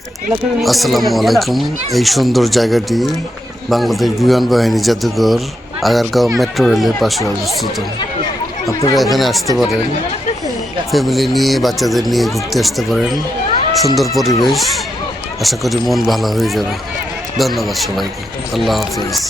আসসালামু আলাইকুম। এই সুন্দর জায়গাটি বাংলাদেশ বিমান বাহিনী জাদুঘর আগারগাঁও মেট্রো রেলের পাশে অবস্থিত। আপনারা এখানে আসতে পারেন, ফ্যামিলি নিয়ে বাচ্চাদের নিয়ে ঘুরতে আসতে পারেন। সুন্দর পরিবেশ, আশা করি মন ভালো হয়ে যাবে। ধন্যবাদ সবাইকে। আল্লাহ হাফিজ।